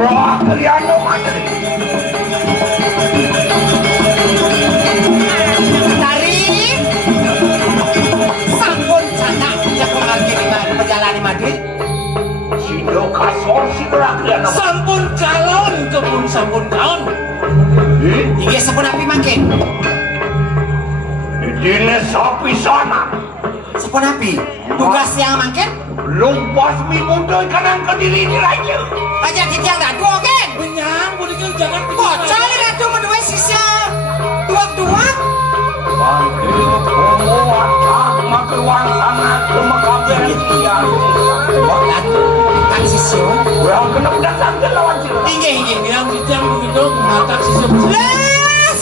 Roh kalian materi. Dari sampun sana yang mengalami perjalanan di Madrid. Sido kasor sido kalian. Sampun calon kebun sampun calon. Iya sampun api makin. Dine sapi sana. Sampun api. Tugas yang makin. Lumpas minggu kanang kediri di raja. Aja kita yang dadu kan. Benyang bodikan jangan Bocor dadu berdua sisa. Tuak-tuak. Bangkir penguat makeruang sana kemakabir siang. Bukan. Kan sisyo. Well kena datang ke lawan sila. Tinggi. yang bijang begitu mata sisa. Lah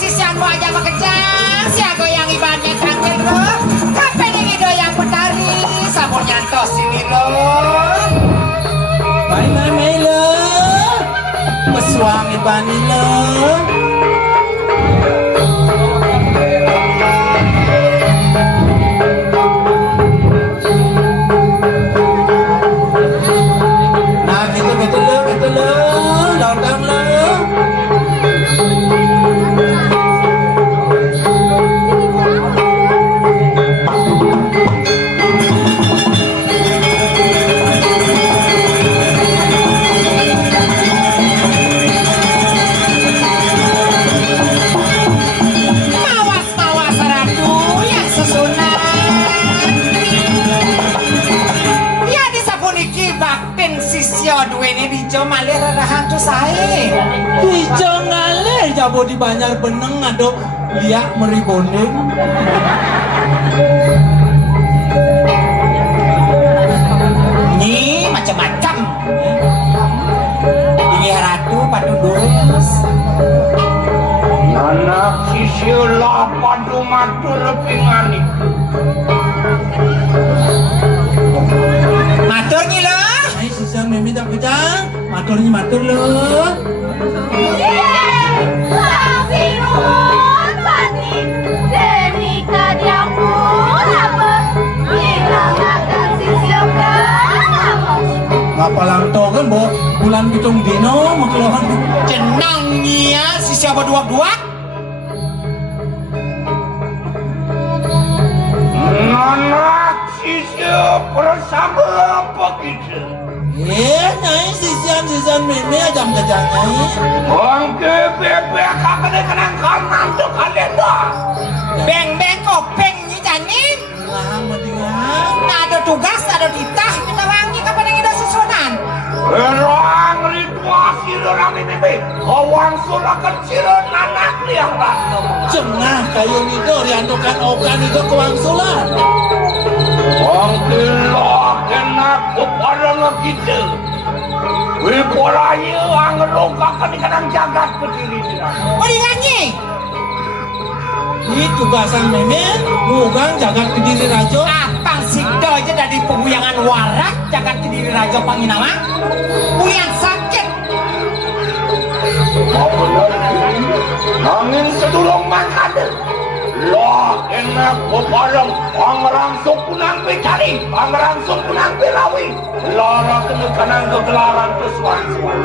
sisian mau aja makejang. Siago yang ibaratnya kangen lo. Kapan ini do yang petari. Sampun nyantos ini lo. Mai lo. Pesuang ibani lo. Nah gitu lo. Lautang lo. Mawas ratu yang susunan. Ya disapuniki bakten sisyo duweni dijo malih rarahan tu sae. Ijo ngalih jabo di Banjar Beneng ado liak meribonding. Ni macam-macam. Inggih ratu patudus. Anak sisilah padu matu lepingani. Matur nyi lo. Ai sisa memi tak bijang. Matur lo. Ngapalang to kan bo bulan pitung dino maklohan. Jenang nyi ya si siapa dua-dua. Anak sisio bersama apa gitu? Nyai sisian meme jam kejang nyai. Bangke bebek kakak kenang kanan tuh kalian dah. Beng kopeng nyi jani. Lah mendingan. Nah ada tugas ada titah kita wangi kapan yang ada susunan. Orang rituasi orang ini be. Kawan sudah kecil anak liang lah. Cenah kayu itu riantukan okan itu kewangsulan. Bangke lah kena kepada gitu. Wiporaya anggelokakan ikan jagat berdiri tidak. Mendingan nyi. Ini tugasan meme mugang jagat kediri rajo. Apang sikdo aja dari pembuyangan warak jagat kediri raja panginama. Buyang sakit. Mau benar angin sedulung makan. Loh kena keparang pangerang sukunang becari, pangerang sukunang belawi. Lara kena kanang kegelaran kesuan-suan.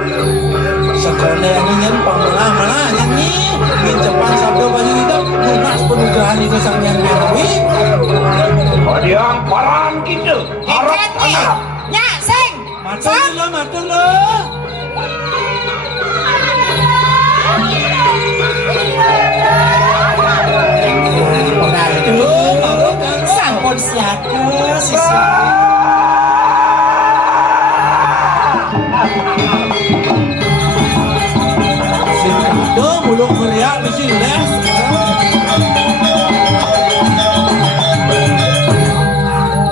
Sekolah yang ingin panggilan mana nyanyi di Jepang sabdo baju itu lunas penugahan itu sang yang berawi. Yang paran gitu. Harap Ikan nyi. anak. Nyak seng. Matur lo. Itu sampun siatu sisa. Singkado mulung meriak mesti les.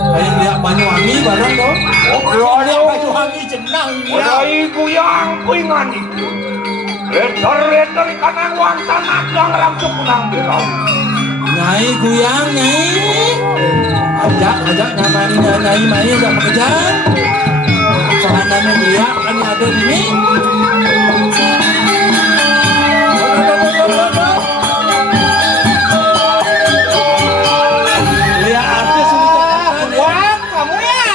Ayang lihat Banyuwangi barang dong. Banyuwangi jenang ya. Udai kuyang kuingan itu. Letter kanang wang tanah yang sukunang belawi. Nyai guyang nyai. Ajak nyamani nyai mai udah pekerjaan. Sahananya dia kan ada di sini. Lihat artis untuk Wah, kamu ya.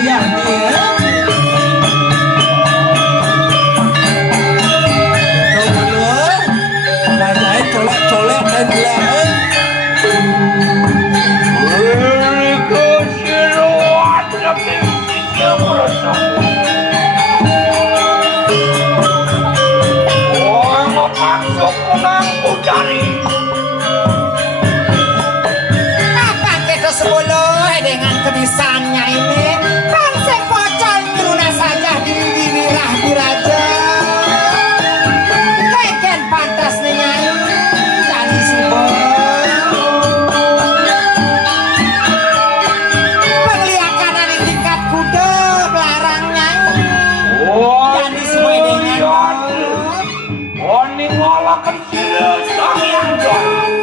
ayah nih ya. Tuh dulu, ngajai colek-colek dan belahan. Apa kita 10 dengan kebisaannya ini? Pangsek pocol nyuruna saja di wirah diraja. Keken pantas nih nyai dan disubuh. Penglihakan di tingkat kuda belarang nyai. Dan disubuh dengan Oni ngolakan sila sang yang jauh.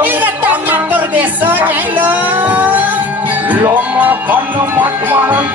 ingat dong ngatur desa nyai lo. Lama karena matmaran